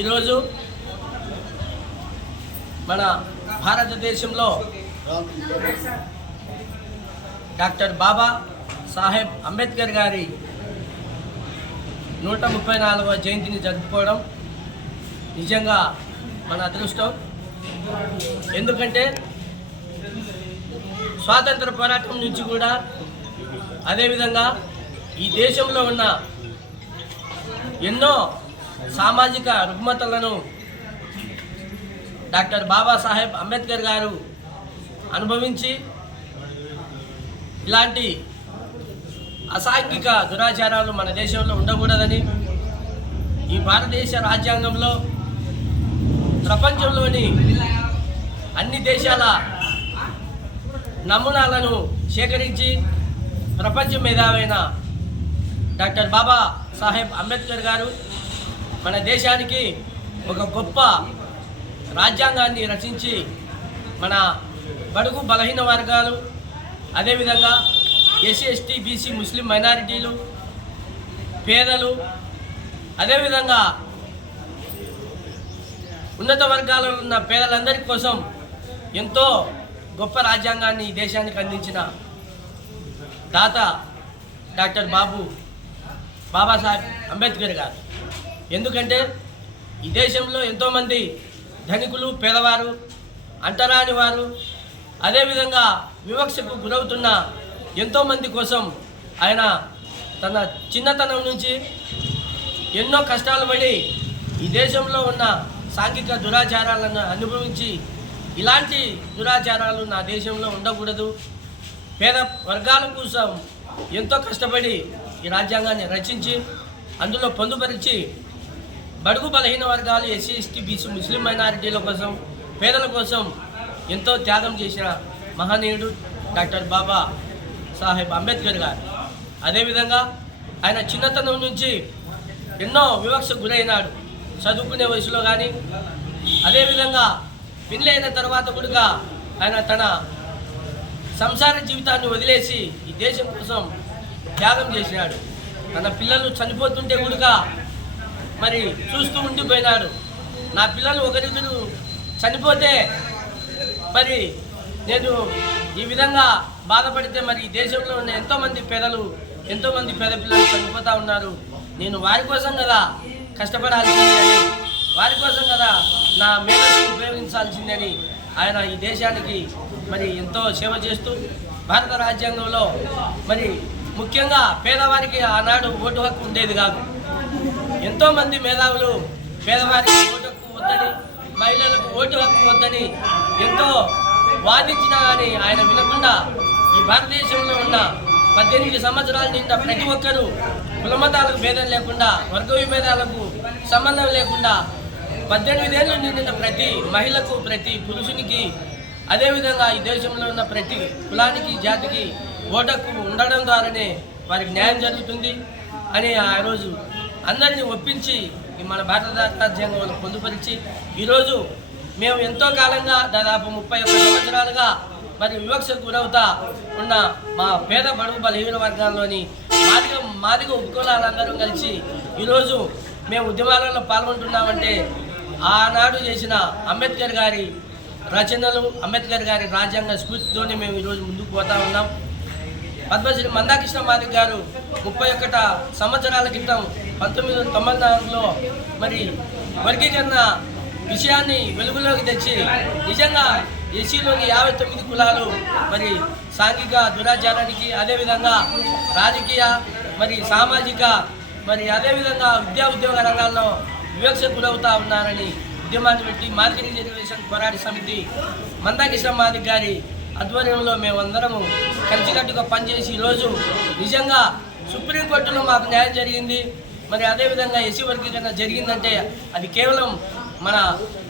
ఈరోజు మన భారతదేశంలో డాక్టర్ బాబా సాహెబ్ అంబేద్కర్ గారి 134వ జయంతిని జరుపుకోవడం నిజంగా మన అదృష్టం. ఎందుకంటే స్వాతంత్ర పోరాటం నుంచి కూడా అదేవిధంగా ఈ దేశంలో ఉన్న ఎన్నో సామాజిక రుగ్మతలను డాక్టర్ బాబా సాహెబ్ అంబేద్కర్ గారు అనుభవించి ఇలాంటి అసాంఘిక దురాచారాలు మన దేశంలో ఉండకూడదని ఈ భారతదేశ రాజ్యాంగంలో ప్రపంచంలోని అన్ని దేశాల నమూనాలను సేకరించి ప్రపంచ మేధావైన డాక్టర్ బాబా సాహెబ్ అంబేద్కర్ గారు మన దేశానికి ఒక గొప్ప రాజ్యాంగాన్ని రచించి మన బడుగు బలహీన వర్గాలు అదేవిధంగా ఎస్సీ ఎస్టీ బీసీ ముస్లిం మైనారిటీలు పేదలు అదేవిధంగా ఉన్నత వర్గాలలో ఉన్న పేదలందరి కోసం ఎంతో గొప్ప రాజ్యాంగాన్ని ఈ దేశానికి అందించిన దాత డాక్టర్ బాబాసాహెబ్ అంబేద్కర్ గారు. ఎందుకంటే ఈ దేశంలో ఎంతోమంది ధనికులు పేదవారు అంటరాని వారు అదేవిధంగా వివక్షకు గురవుతున్న ఎంతోమంది కోసం ఆయన తన చిన్నతనం నుంచి ఎన్నో కష్టాలు పడి ఈ దేశంలో ఉన్న సాంఘిక దురాచారాలను అనుభవించి ఇలాంటి దురాచారాలు నా దేశంలో ఉండకూడదు, పేద వర్గాల కోసం ఎంతో కష్టపడి ఈ రాజ్యాంగాన్ని రచించి అందులో పొందుపరిచి బడుగు బలహీన వర్గాలు ఎస్సీ ఎస్టీ బీసీ ముస్లిం మైనారిటీల కోసం పేదల కోసం ఎంతో త్యాగం చేసిన మహనీయుడు డాక్టర్ బాబా సాహెబ్ అంబేద్కర్ గారు. అదేవిధంగా ఆయన చిన్నతనం నుంచి ఎన్నో వివక్షకు గురైనాడు చదువుకునే వయసులో కానీ అదేవిధంగా పెళ్ళైన తర్వాత కూడా ఆయన తన సంసార జీవితాన్ని వదిలేసి ఈ దేశం కోసం త్యాగం చేసినాడు. తన పిల్లలు చనిపోతుంటే కూడా మరి చూస్తూ ఉండిపోయినాడు. నా పిల్లలు ఒకరిద్దరు చనిపోతే మరి నేను ఈ విధంగా బాధపడితే మరి ఈ దేశంలో ఉన్న ఎంతోమంది పేద పిల్లలు చనిపోతూ ఉన్నారు, నేను వారి కోసం కదా కష్టపడాల్సిందని వారి కోసం కదా నా మేధస్సును ఉపయోగించాల్సిందని ఆయన ఈ దేశానికి మరి ఎంతో సేవ చేస్తూ భారత రాజ్యాంగంలో మరి ముఖ్యంగా పేదవారికి ఆనాడు ఓటు హక్కు ఉండేది కాదు. ఎంతోమంది మేధావులు పేదవారికి ఓటు హక్కు వద్దని మహిళలకు ఓటు హక్కు వద్దని ఎంతో వాదించినా కానీ ఆయన వినకుండా ఈ భారతదేశంలో ఉన్న 18 సంవత్సరాల నిండా ప్రతి ఒక్కరూ కులమతాలకు భేదం లేకుండా వర్గ విభేదాలకు సంబంధం లేకుండా 18 ఏళ్ళు నిండిన ప్రతి మహిళకు ప్రతి పురుషునికి అదేవిధంగా ఈ దేశంలో ఉన్న ప్రతి కులానికి జాతికి ఓటకు ఉండడం ద్వారానే వారికి న్యాయం జరుగుతుంది అని ఆ రోజు అందరినీ ఒప్పించి మన భారత రాజ్యాంగంలో పొందుపరిచి ఈరోజు మేము ఎంతో కాలంగా దాదాపు 31 సంవత్సరాలుగా మరి వివక్షకు గురవుతా ఉన్న మా పేద బడుగు బలహీన వర్గాల్లోని మాదిగ ఉపకులాలందరూ కలిసి ఈరోజు మేము ఉద్యమాలలో పాల్గొంటున్నామంటే ఆనాడు చేసిన అంబేద్కర్ గారి రచనలు అంబేద్కర్ గారి రాజ్యాంగ స్ఫూర్తితోనే మేము ఈరోజు ముందుకు పోతా ఉన్నాం. పద్మశ్రీ మందాకృష్ణ మాదిగ గారు 31 సంవత్సరాల క్రితం 1994లో మరి వర్గీకరణ విషయాన్ని వెలుగులోకి తెచ్చి నిజంగా ఎస్సీలోని 59 కులాలు మరి సాంఘిక దురాచారానికి అదేవిధంగా రాజకీయ మరి సామాజిక మరి అదేవిధంగా ఉద్యోగ రంగాల్లో వివక్షకు గురవుతూ ఉన్నారని ఉద్యమాన్ని పెట్టి మార్కెట్ రిజర్వేషన్ పోరాట సమితి మందాకృష్ణ మాదిగ గారి ఆధ్వర్యంలో మేమందరము కలిసికట్టుగా పనిచేసి ఈరోజు నిజంగా సుప్రీంకోర్టులో మాకు న్యాయం జరిగింది. మరి అదేవిధంగా ఎస్సీ వర్గీకరణ జరిగిందంటే అది కేవలం మన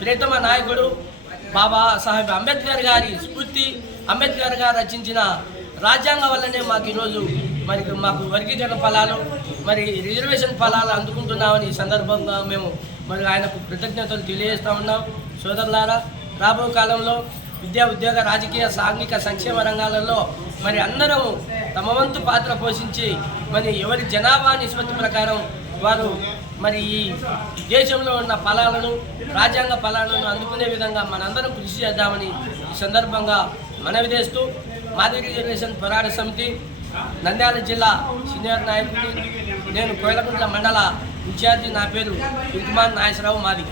ప్రియతమ నాయకుడు బాబా సాహెబ్ అంబేద్కర్ గారి స్ఫూర్తి, అంబేద్కర్ గారు రచించిన రాజ్యాంగం వల్లనే మాకు ఈరోజు మాకు వర్గీకరణ ఫలాలు మరి రిజర్వేషన్ ఫలాలు అందుకుంటున్నామని ఈ సందర్భంగా మేము మరి ఆయనకు కృతజ్ఞతలు తెలియజేస్తూ ఉన్నాం. సోదరులారా, రాబో కాలంలో విద్యా ఉద్యోగ రాజకీయ సాంఘిక సంక్షేమ రంగాలలో మరి అందరం తమ వంతు పాత్ర పోషించి మరి ఎవరి జనాభా నిష్పత్తి ప్రకారం వారు మరి ఈ దేశంలో ఉన్న ఫలాలను రాజ్యాంగ ఫలాలను అందుకునే విధంగా మనందరం కృషి చేద్దామని ఈ సందర్భంగా మనవి చేస్తూ మాదిగ రిజర్వేషన్ పోరాట సమితి నంద్యాల జిల్లా సీనియర్ నాయకుడిని, నేను కోయలకుంట్ల మండల ఇన్ఛార్జి. నా పేరు ఉస్మాన్ నాగేశ్వరరావు మాదిగ.